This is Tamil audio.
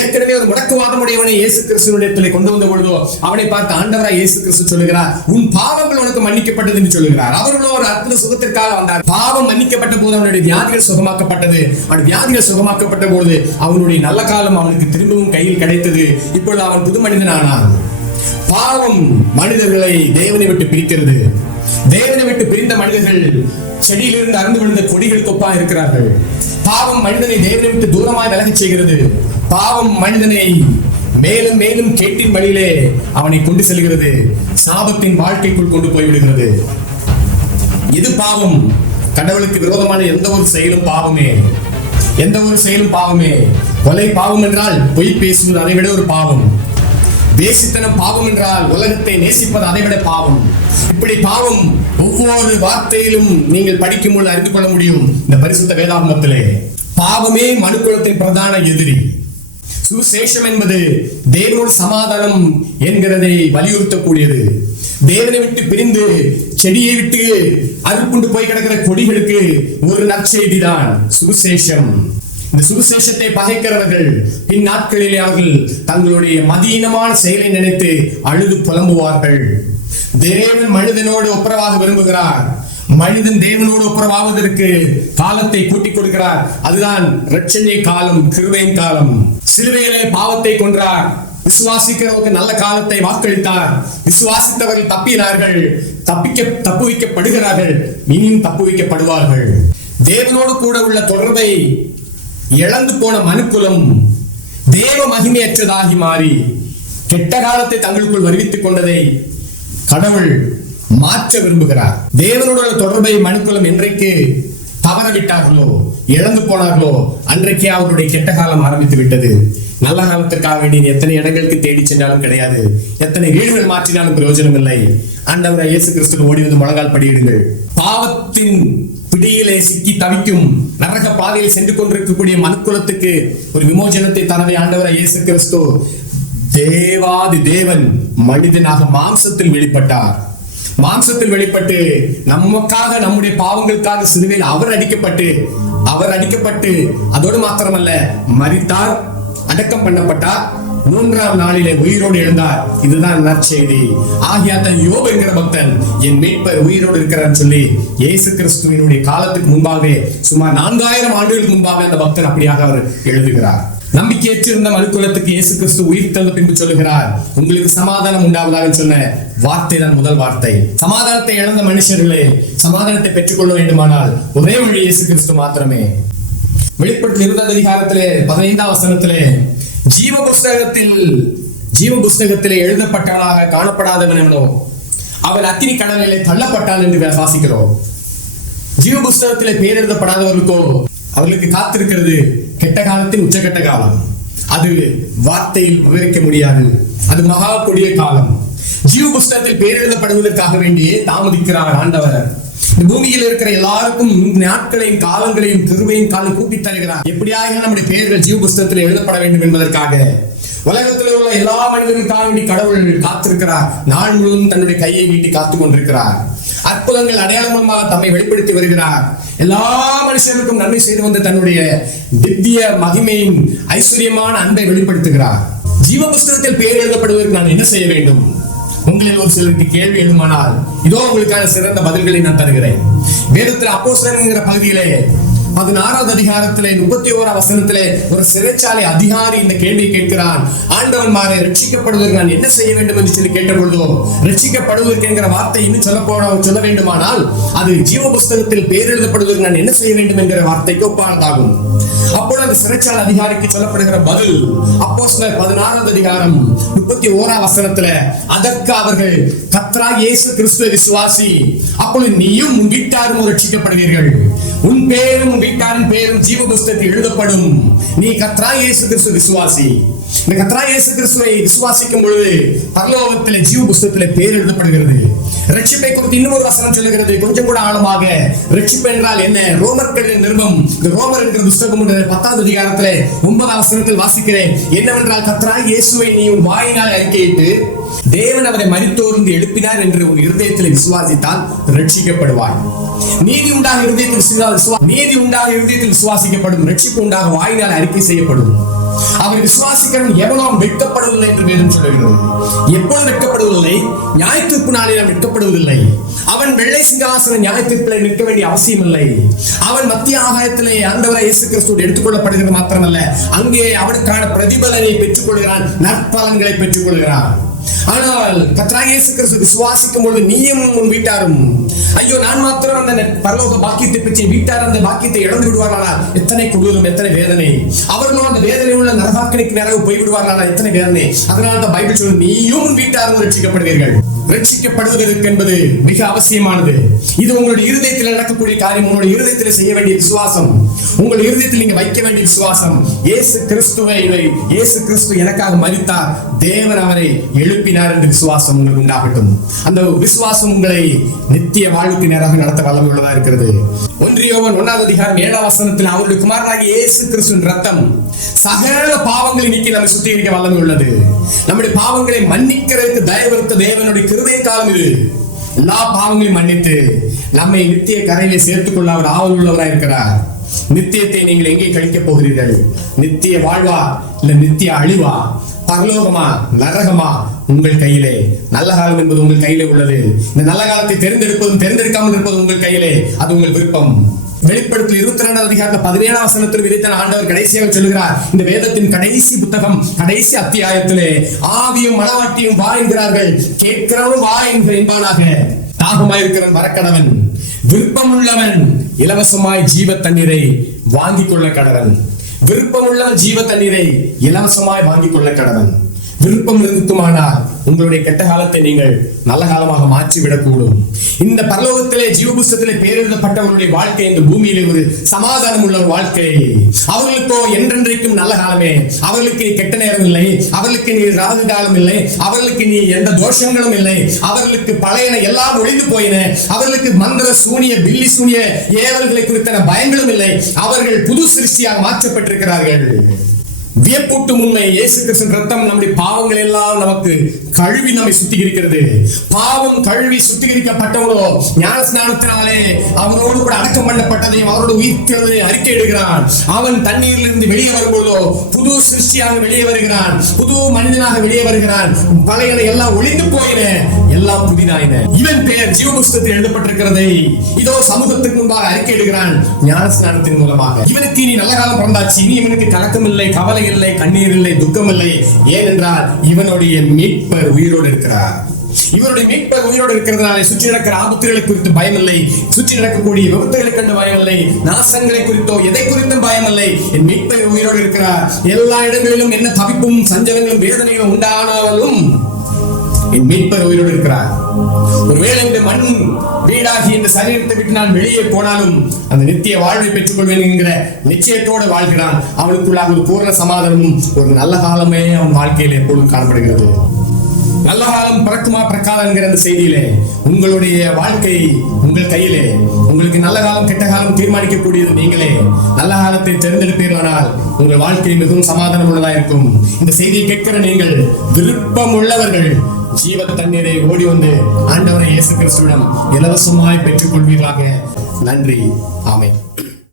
ஏற்கனவே ஒரு முடக்குவாதமுடையவனை இயேசு கிறிஸ்துவினிடத்திலே கொண்டு வந்த பொழுதோ அவனை பார்த்து ஆண்டவராய் இயேசு கிறிஸ்து சொல்லுகிறார், உன் பாவங்கள் உனக்கு மன்னிக்கப்பட்டது என்று சொல்லுகிறார். அவர்களோ ஒரு அற்புத சுகத்திற்காக வந்தார். பாவம் மன்னிக்கப்பட்ட போது அவனுடைய வியாதிகள் சுகமாக்கப்பட்டது. அவன் வியாதிகள் சுகமாக்கப்பட்ட போது அவனுடைய நல்ல காலம் அவனுக்கு திரும்பவும் கையில் கிடைத்தது. இப்பொழுது அவன் புது மனிதனானான். பாவம் மனிதர்களை தேவனை விட்டு பிரிக்கிறது. தேவனை விட்டு பிரிந்த மனிதர்கள் செடியிலிருந்து அறுந்து விழுந்த கொடிகள் கொப்பா இருக்கிறார்கள். பாவம் மனிதனை தேவனை விட்டு தூரமாய் விலகச் செய்கிறது. பாவம் மனிதனை மேலும் மேலும் கேட்டின் வழியிலே அவனை கொண்டு செல்கிறது. சாபத்தின் வாழ்க்கைக்குள் கொண்டு போய்விடுகிறது. இது பாவம். கடவுளுக்கு விரோதமான எந்த ஒரு செயலும் பாவமே. எந்த ஒரு செயலும் பாவமே. கொலை பாவம் என்றால் பொய் பேசுவது அதை விட ஒரு பாவம். வேசித்தனம் பாவம் என்றால் உலகத்தை நேசிப்பது அதை விட பாவம். இப்படி பாவம் ஒவ்வொரு வார்த்தையிலும் நீங்கள் படிக்கும் போது அறிந்து கொள்ள முடியும். இந்த பரிசுத்த வேதாகமத்திலே பாவமே மனுக்குலத்தின் பிரதான எதிரி. சுவிசேஷம் என்பது தேவனோடு சமாதானம் என்கிறதை வலியுறுத்தக்கூடியது. தேவனை விட்டு பிரிந்து செடியை விட்டு அறுப்புண்டு போய் கிடக்கிற கொடிகளுக்கு ஒரு நற்செய்தி தான் சுவிசேஷம். இந்த சுவிசேஷத்தை பகைக்கிறவர்கள் பின் நாட்களிலே அவர்கள் தங்களுடைய மதியீனமான செயலை நினைத்து அழுது புலம்புவார்கள். தேவன் மனிதனோடு ஒப்புரவாக விரும்புகிறார். மனிதன் தேவனோடு ஒப்புரவாவதற்கு காலத்தை கூட்டிக் கொடுக்கிறார். அதுதான் இரட்சணிய காலம், கிருபையின் காலம். சிலுவையிலே பாவத்தை கொன்றார். விசுவாசிக்கிறவருக்கு நல்ல காலத்தை வாக்களித்தார். விசுவாசித்தவர்கள் தப்பினார்கள், தப்புவிக்கப்படுகிறார்கள், இனியும் தப்புவிக்கப்படுவார்கள். தேவனோடு கூட உள்ள தொடர்பை இழந்து போன மனுக்குலம் தேவ மகிமையற்றதாகி மாறி கெட்ட காலத்தை தங்களுக்குள் வருவித்துக் கொண்டதை கடவுள் மாற்ற விரும்புகிறார். தேவனுடைய தொடர்பை மனுக்குலம் என்றைக்கு தவறவிட்டார்களோ, இழந்து போனார்களோ, அன்றைக்கே அவருடைய கெட்ட காலம் ஆரம்பித்து விட்டது. நல்ல காலத்திற்காக வேண்டிய எத்தனை இடங்களுக்கு தேடி சென்றாலும் கிடையாது. எத்தனை வீடுகள் மாற்றினாலும் பிரயோஜனம் இல்லை. ஆண்டவராய் இயேசு கிறிஸ்துவின் ஓடி வந்து முழங்கால் படியிடுங்கள். பாவத்தின் பிடியிலே சிக்கி தவிக்கும் நரக பாதையில் சென்று கொண்டிருக்கக்கூடிய மனுக்குலத்துக்கு ஒரு விமோசனத்தை தரவே ஆண்டவராய் இயேசு கிறிஸ்து தேவாதி தேவன் மனிதனாக மாம்சத்தில் வெளிப்பட்டார். மாம்சத்தில் வெளிப்பட்டு நமக்காக, நம்முடைய பாவங்களுக்காக சிலுவையில் அவர் அடிக்கப்பட்டு அதோடு மாத்திரமல்ல, மரித்தார், அடக்கம் பண்ணப்பட்டார், 3ஆம் நாளிலே உயிரோடு எழுந்தார். இதுதான் நற்செய்தி. ஆகியாத்தான் யோபு என்கிற பக்தன் என் மீட்பர் உயிரோடு இருக்கிறார் சொல்லி இயேசு கிறிஸ்துவினுடைய காலத்துக்கு முன்பாகவே சுமார் 4000 ஆண்டுகளுக்கு முன்பாக அந்த பக்தன் அப்படியாக அவர் எழுதுகிறார். நம்பிக்கையற்றிருந்த மனுக்குலத்துக்கு இயேசு கிறிஸ்து உயிர் தந்த பின்பு சொல்லுகிறார், உங்களுக்கு சமாதானம் உண்டாவதாக சொன்ன வார்த்தை தான் முதல் வார்த்தை. சமாதானத்தை இழந்த மனுஷர்களே, சமாதானத்தை பெற்றுக்கொள்ள வேண்டுமானால் ஒரே வழி இயேசு கிறிஸ்து மாத்திரமே. வெளிப்படுத்தல் 20ஆம் அதிகாரத்திலே 15ஆம் வசனத்திலே ஜீவ புஸ்தகத்திலே எழுதப்பட்டவனாக காணப்படாதவனோ அவன் அக்கினி கடலிலே தள்ளப்பட்டான் என்று வாசிக்கிறோம். ஜீவ புஸ்தகத்திலே பெயர் எழுதப்படாதவர்களுக்கோ அவர்களுக்கு காத்திருக்கிறது கெட்ட காலத்தின் உச்சகட்ட காலம். அது வார்த்தையில் விவரிக்க முடியாது. அது மகா கொடிய காலம். ஜீவ புஸ்தகத்தில் பெயர் எழுதப்படுவதற்காக வேண்டியே தாமதிக்கிறார் ஆண்டவர். இந்த பூமியில் இருக்கிற எல்லாருக்கும் நாட்களையும் காலங்களையும் கிருபையின் காலம் கூட்டி தருகிறார். எப்படியாக நம்முடைய பெயர்கள் ஜீவ புஸ்தகத்தில் எழுதப்பட வேண்டும் என்பதற்காக உலகத்தில் உள்ள எல்லா மனிதர்களுக்காக கடவுள் காத்திருக்கிறார். நாள் முழுவதும் தன்னுடைய கையை நீட்டி காத்துக் கொண்டிருக்கிறார். அற்புதங்கள் அடையாளமாக தம்மை வெளிப்படுத்தி வருகிறார். எல்லா மனுஷருக்கும் நன்மை செய்து வந்த தன்னுடைய திவ்ய மகிமையின் ஐஸ்வர்யமான அன்பை வெளிப்படுத்துகிறார். ஜீவ புஸ்தகத்தில் பெயர் எழுதப்படுவதற்கு நான் என்ன செய்ய வேண்டும்? உங்களில் ஒரு சிலருக்கு கேள்வி எழுமானால் இதோ உங்களுக்கான சிறந்த பதில்களை நான் தருகிறேன். வேதத்தில் அப்போஸ்தலன் என்கிற பகுதியிலே 16ஆம் அதிகாரத்திலே 31ஆம் வசனத்திலே ஒரு சிறைச்சாலை அதிகாரி இந்த கேள்வியை கேட்கிறான். ஆண்டவன்மாரே, ரட்சிக்கப்படுவதற்கு நான் என்ன செய்ய வேண்டும் என்று சொல்லி கேட்ட பொழுதோ, ரட்சிக்கப்படுவதற்கு என்கிற வார்த்தை இன்னும் சொல்ல வேண்டுமானால் அது ஜீவ புஸ்தகத்தில் பெயர் எழுதப்படுவதற்கு நான் என்ன செய்ய வேண்டும் என்கிற வார்த்தைக்கு ஒப்பானதாகும். அப்பொழுது அந்த சிறைச்சாலை அதிகாரிக்கு சொல்லப்படுகிற பதில் அப்போஸ்தலர் 16ஆம் அதிகாரம் 31ஆம் வசனத்துல, அதற்கு அவர்கள் கர்த்தராகிய இயேசு கிறிஸ்துவை விசுவாசி, அப்பொழுது நீயும் உன் வீட்டாரும் ரட்சிக்கப்படுவீர்கள், உன் பேரும் வீட்டாரின் பேரும் ஜீவ புஸ்தகத்தில் எழுதப்படும். நீ கர்த்தராகிய இயேசு கிறிஸ்துவை விசுவாசி. இந்த கர்த்தராகிய இயேசு கிறிஸ்துவை விசுவாசிக்கும் பொழுது பரலோகத்திலே ஜீவ புஸ்தகத்திலே பேர் எழுதப்படுகிறது. ரட்சிப்பை குறித்து இன்னும் ஒரு வசனம் சொல்லுகிறது, கொஞ்சம் கூட ஆழமாக. ரட்சிப்பு என்றால் என்ன? ரோமர்களின் நிருபம், இந்த ரோமர் என்கிற புஸ்தகம் 10ஆம் அதிகாரத்திலே 9ஆம் வசனத்தில் வாசிக்கிறேன். என்னவென்றால், கர்த்தராகிய இயேசுவை நீ உன் வாயினால் அறிக்கையிட்டு தேவன் அவரை மரித்தோரிலிருந்து எழுப்பினார் என்று உன் இருதயத்தில் விசுவாசித்தால் ரட்சிக்கப்படுவாய். நீதி உண்டாக இருதயத்தில் விசுவாசிக்கப்படும். ரட்சிப்பு உண்டாக வாயினால் அறிக்கை செய்யப்படும். அவர் விசுவாசிக்கிறவன் எவனோ வெட்கப்படுவதில்லை என்று வேதம் சொல்லுகிறது. எப்பொழுது வெட்கப்படுவதில்லை? நியாய தீர்ப்பு நாளில் வெட்கப்படுவதில்லை. அவன் வெள்ளை சிங்காசன நியாய தீர்ப்பில் நிற்க வேண்டிய அவசியம் இல்லை. அவன் மத்திய ஆகாயத்திலே ஆண்டவராய் இயேசு கிறிஸ்து எடுத்துக்கொள்ளப்படுகிறது மாத்திரமல்ல, அங்கே அவனுக்கான பிரதிபலனை பெற்றுக் கொள்கிறான், நற்பலன்களை பெற்றுக் கொள்கிறான். ஆனால் கர்த்தராகிய இயேசு கிறிஸ்து விசுவாசிக்கும் பொழுது நீயும் உன் வீட்டாரும், ஐயோ நான் மாத்திரம் அந்த பரலோக பாக்கியத்தை பெற்று வீட்டார் அந்த பாக்கியத்தை இழந்து விடுவார்களா, எத்தனை கொடூரம், எத்தனை வேதனை. அவர்களும் அந்த வேதனை உள்ள நரகாக்கினிக்கு நேராக போய்விடுவார்களா, எத்தனை வேதனை. அதனால தான் பைபிள் சொல்லுது, நீயும் உன் வீட்டாரும் ரட்சிக்கப்படுவீர்கள். ரட்சிக்கப்படுவதற்கு என்பது மிக அவசியமானது. இது உங்களுடைய இருதயத்தில் நடக்கக்கூடிய காரியம். உங்களுடைய இருதயத்தில் செய்ய வேண்டிய விசுவாசம், உங்கள் இருதயத்தில் நீங்க வைக்க வேண்டிய விசுவாசம். இயேசு கிறிஸ்து எனக்காக மரித்தார், தேவன் அவரை எழுப்பினார் என்ற விசுவாசம் உங்களுக்கு உண்டாகட்டும். அந்த விசுவாசம் உங்களை நித்திய வாழ்வுக்கு நேராக நடத்த வல்லமை உள்ளதா இருக்கிறது. 1 யோவான் 1:7 அவருடைய குமாரனாகிய இயேசு கிறிஸ்துவின் ரத்தம் சகல பாவங்களை நீக்கி நம்மை சுத்திகரிக்க வல்லமை உள்ளது. நம்முடைய பாவங்களை மன்னிக்கிறதுக்கு தயவிருத்த தேவனுடைய கிருபை காலம் இது. எல்லா பாவங்களையும் மன்னித்து நம்மை நித்திய கரையிலே சேர்த்துக் கொள்ள அவர் ஆவல் உள்ளவராய் இருக்கிறார். நித்தியத்தை நீங்கள் எங்கே கழிக்க போகிறீர்கள்? நித்திய வாழ்வா இல்ல நித்திய அழிவா? பரலோகமா நரகமா? உங்கள் கையிலே. நல்ல காலம் என்பது உங்கள் கையிலே உள்ளது. இந்த நல்ல காலத்தை தேர்ந்தெடுப்பதும் தேர்ந்தெடுக்காமல் இருப்பது உங்கள் கையிலே. அது உங்கள் விருப்பம். வெளிப்படுத்தல் 22:17 விதைத்த ஆண்டவர் கடைசியாக சொல்லுகிறார், இந்த வேதத்தின் கடைசி புத்தகம், கடைசி அத்தியாயத்திலே ஆவியும் மனவாட்டியும் வா என்கிறார்கள், கேட்கிறவன் வா என்பானாக. தாகமாயிருக்கிறவன் வரக்கடவன், விருப்பம் உள்ளவன் இலவசமாய் ஜீவ தண்ணீரை வாங்கிக் கொள்ள கடவன். விருப்பம் உள்ளவன் ஜீவ தண்ணீரை இலவசமாய் வாங்கிக் கொள்ள கடவன். விருப்பம் இருக்குமானால் உங்களுடைய கெட்ட காலத்தை நீங்கள் நல்ல காலமாக மாற்றிவிடக்கூடும். இந்த பரலோகத்திலே ஜீவ புஸ்தகத்திலே பேரெழுதப்பட்டவர்களுடைய வாழ்க்கை இந்த பூமியிலே ஒரு சமாதானம் உள்ள வாழ்க்கை. அவர்களுக்கோ என்றென்றைக்கும் நல்ல காலமே. அவர்களுக்கு கெட்ட நேரம் இல்லை, அவர்களுக்கு நீ ராகு காலம் இல்லை, அவர்களுக்கு நீ எந்த தோஷங்களும் இல்லை, அவர்களுக்கு பழையன எல்லாம் ஒழிந்து போயின, அவர்களுக்கு மந்திர சூனிய பில்லி சூனிய ஏவல்களை குறித்த பயங்களும் இல்லை. அவர்கள் புது சிருஷ்டியாக மாற்றப்பட்டிருக்கிறார்கள். வியப்பூட்டும் உண்மை, இயேசு கிறிஸ்துவின் ரத்தம் நம்முடைய பாவங்கள் எல்லாம் நமக்கு கழுவி நம்மை சுத்திகரிக்கிறது. பாவம் கழுவி சுத்திகரிக்கப்பட்டவனோ ஞான ஸ்நானத்தினாலே அவனோடு கூட அடக்கம் பண்ணப்பட்டதையும் அவரோடு உயிர்த்தெழுதலையும் அறிக்கையிடுகிறான். அவன் தண்ணீரில் இருந்து வெளியே வரும்போதோ புது சிருஷ்டியாக வெளியே வருகிறான், புது மனிதனாக வெளியே வருகிறான். பழையன எல்லாம் ஒளிந்து போயின, எல்லாம் புதிதாயின. இவன் பெயர் ஜீவ புஸ்தகத்தில் எழுதப்பட்டிருக்கிறதை இதோ சமூகத்துக்கு முன்பாக அறிக்கையிடுகிறான் ஞான ஸ்நானத்தின் மூலமாக. இவனுக்கு இனி நல்ல காலம் பிறந்தாச்சு, இனி இவனுக்கு கலக்கம் இல்லை, கவலை இல்லை, கண்ணீர் இல்லை, துக்கம் இல்லை. ஏனென்றால் இவனுடைய மீட்பர் உயிரோடு இருக்கிறார். இவருடைய மீட்பர் உயிரோடு இருக்கிறதுனால சுற்றி நடக்கிற ஆபத்துகளை குறித்து பயம் இல்லை, சுற்றி நடக்கக்கூடிய விபத்துகளை கண்டு பயம் இல்லை, நாசங்களை குறித்தோ எதை குறித்தும் பயம் இல்லை. என் மீட்பர் உயிரோடு இருக்கிறார். எல்லா இடங்களிலும் என்ன தவிப்பும் சஞ்சலங்களும் வேதனைகளும் உண்டானாலும் என் மீட்பர் உயிரோடு இருக்கிறார். ஒருவேளை இந்த மண் வீடாகி இந்த சரீரத்தை விட்டு நான் வெளியே போனாலும் அந்த நித்திய வாழ்வை பெற்றுக் கொள்வேன் என்கிற நிச்சயத்தோடு வாழ்கிறான். அவனுக்குள்ளாக ஒரு பூர்ண சமாதானமும் ஒரு நல்ல காலமே அவன் வாழ்க்கையில் எப்பொழுதும் காணப்படுகிறது. நல்ல காலம் பிறக்குமா பிறக்காத என்கிற அந்த செய்தியிலே உங்களுடைய வாழ்க்கை உங்கள் கையிலே. உங்களுக்கு நல்ல காலம் கெட்ட காலம் தீர்மானிக்கக்கூடியது நீங்களே. நல்ல காலத்தை தேர்ந்தெடுப்பீர்களானால் உங்கள் வாழ்க்கை மிகவும் சமாதானம் உள்ளதா இருக்கும். இந்த செய்தியை கேட்கிற நீங்கள் விருப்பம் உள்ளவர்கள் ஜீவ தண்ணீரை ஓடி வந்து ஆண்டவரை இயேசு கிறிஸ்துவிடம் இலவசமாய் பெற்றுக் கொள்வீர்களாக. நன்றி. ஆமென்.